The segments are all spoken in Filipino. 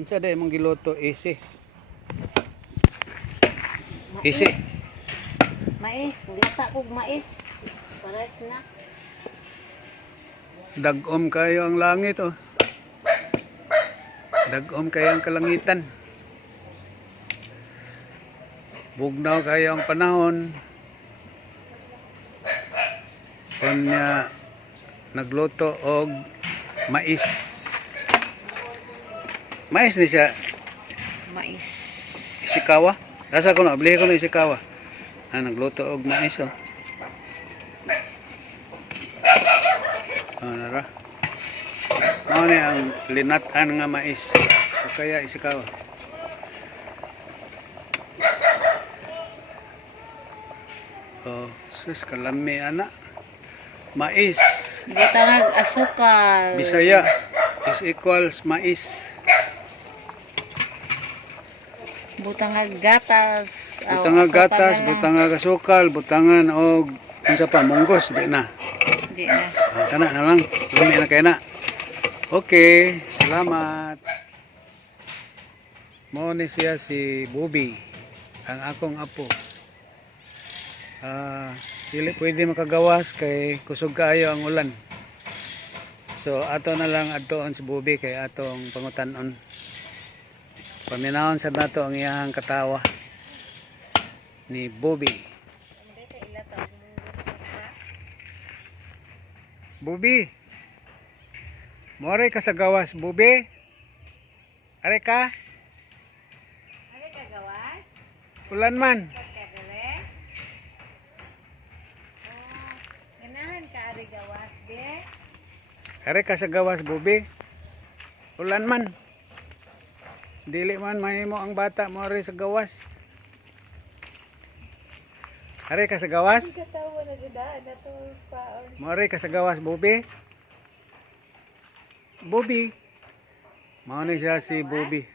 Unsa day mong giluto isi? Mais. Isi. Mais, lata kog mais. Pares na. Dagom kayo ang langit oh. Dagom kayo ang kalangitan. Bugnaw kayo ang panahon. Kunya nagluto og mais. Mais ni siya Mais. isikawa. Asa ko na bili ko na isikawa. Nagluto og mais oh. Nara. Mao ni ang linat-an nga mais. O kaya isikawa. Oh, sus kalami ana. Mais. Butang asukal. Bisaya is equals mais. Butang gatas. Butang gatas, butang asukal, butangan og unsa pa munggos di na. Di na. Kana na lang. Lami na kay na. Okay, salamat. Mo ni siya si Bobby, ang akong apo. Dili pwede makagawas kay kusog kaayo ang ulan. So ato na lang adtoon si Bobby kay atong pangutanon. Paminahon sa nato ang iyang katawa ni Bobby. Bobby. More ka sa gawas, Bobby. Are ka? Ano ka gawas? Ulan man. Kadale. Oh, ganahan ka ari gawas, be. Are ka sa gawas, Bobby. Ulan man. Dili man mahimo ang bata mo sa gawas. Are ka sa gawas? Katawa na siya daan na to paon. More ka sa gawas, Bobby. Bobby. Mao ni siya si Bobby.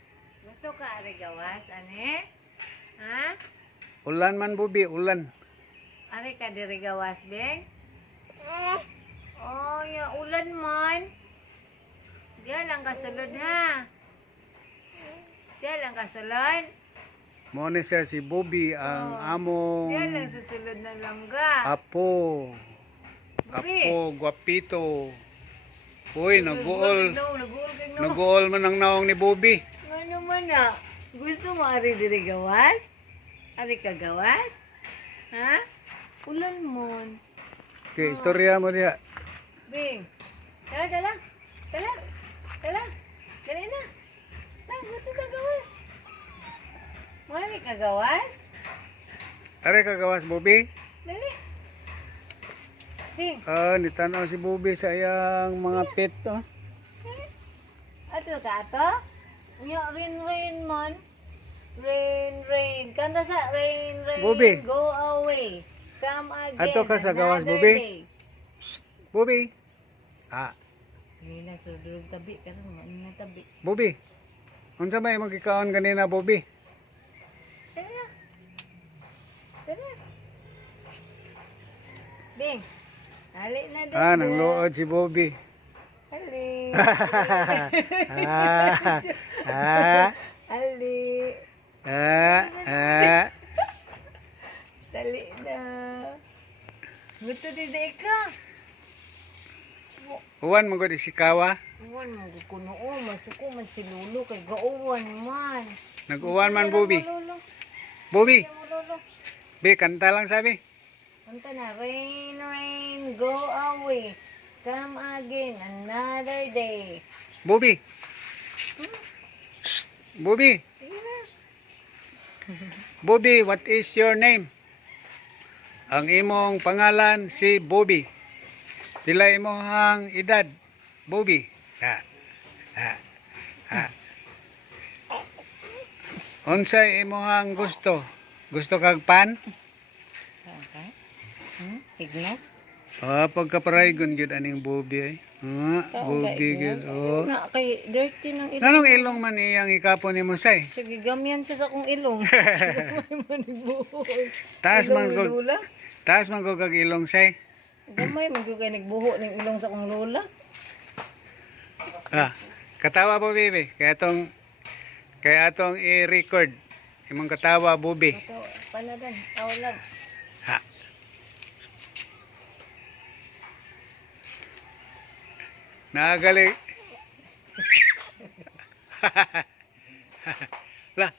Gusto ka ari gawas, ane? Ha? Ulan man, Bobby, ulan. Ari ka diri gawas, be? Oh, ya ulan man. Diyan lang kasulod ha. Diyan lang kasulod. Mao ni siya si Bobby ang among Diyan lang susulod na langga. apo. Bobby. Apo, guwapito. Uy, naguol. Naguol kay no. Naguol man ang naong ni Bobby. Ano man na? Gusto mo ari diri gawas? Ari ka gawas? Ha? Ulan mon. Okay, istorya mo diha. Bing. Tala, tala. Tala. Tala. Dali na. Gusto ka gawas. Mari ka gawas? Are ka gawas, Bobby? Dali. Bing. Nitanaw si Bobby sa iyang mga pet, oh. Ato ka ato? Nya rain man. Rain. Kanta sa rain. Bobby. Go away. Come again. Ato ka sa gawas, another Bobby? day. Bobby. Hindi na sudrog tabi. Karon mo na tabi. Bobby. Unsa may magikaon ganina, Bobby? Tara. Tara. Bing. Ali na din. Nangluod si Bobby. Ali. ah, ah, Ali. ah. Dali na. Gusto din ka. Uwan mo gud isikawa. Uwan mo kuno masuko man si Lolo kay gauwan man. Nag-uwan man, Bobby. Lolo. Bobby, Lolo. be kanta lang sabi. Kanta na, rain, go away. Come again, another day. Bobby. Shh, Bobby. Sige na. Bobby, what is your name? Ang imong pangalan si Bobby. Pila imong edad? Bobby. Unsay imong gusto? Gusto kag pan? Okay. Tignan. Pagkaparaygon gyud aning Bobby ay. Bobby gyud. Oh. Na kay dirty ng ilong. Nanong ilong man iyang ikapon nimo say? Sige, gamyan siya sa kong ilong. Gamay man nagbuhol. Taas man Ilong ni gog. Lola. Taas man gog kag ilong say. Gamay man gud kay nagbuho ng ilong sa kong lola. Katawa po, baby. Kaya itong Kaya atong i-record. Imong katawa, Bubi. Ito, panadan. Tawag. Ha. Naagali. La.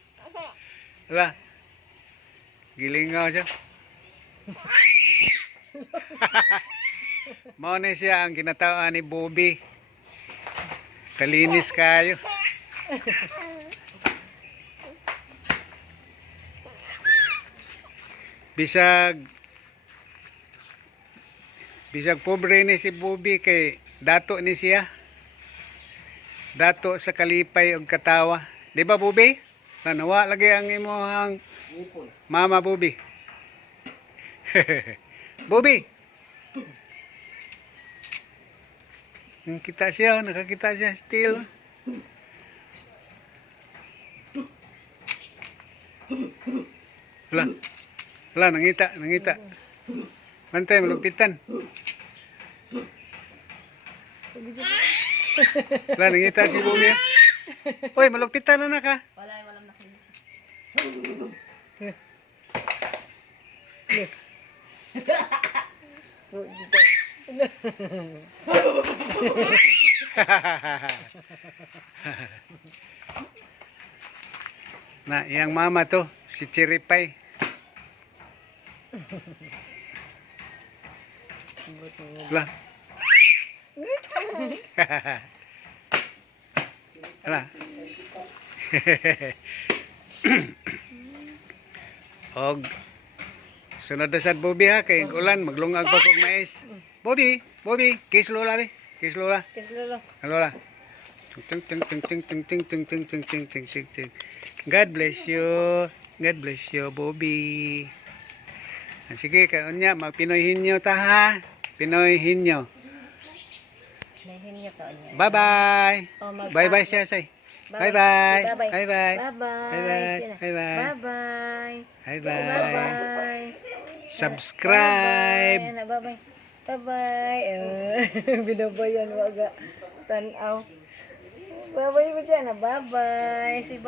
La. Gilingaw siya. Mao ni siya ang kinatawhan ni Bobby. Kalinis kayo. Bisag pobre ni si Bobby kay dato ni siya. Dato sa kalipay og katawa. Di ba Bobby? Nawa lagi ang imong mama Bobby. Bobby. Kita siya, nakakita siya still. Wala, nangita. Mantay, malugtitan. Wala, nangita si Bobby. Uy, malugtitan na ka. Walang nakita. Na, iyang mama to, si Chiripay. Wala. Wala. Og sunod na sad Bobby ha kay ulan maglungag pa kog mais. Bobby, kiss lola be. Kiss lola. Kiss lolo. Lola. Ting ting ting ting ting ting ting ting ting ting ting ting ting. God bless you. God bless you, Bobby. Sige, kanya magpinoyhin nyo ta ha. Pinoyhin nyo. Nahinyo ka niya. Bye-bye. Oh, Bye-bye siya, say. Bye-bye. Bye-bye. Bye-bye. Bye-bye. Bye-bye. Bye-bye. Bye-bye. Bye-bye. Subscribe. Bye-bye. Bye-bye. Binabayan waga. Tanaw. Bye-bye mo dyan. Bye-bye. Si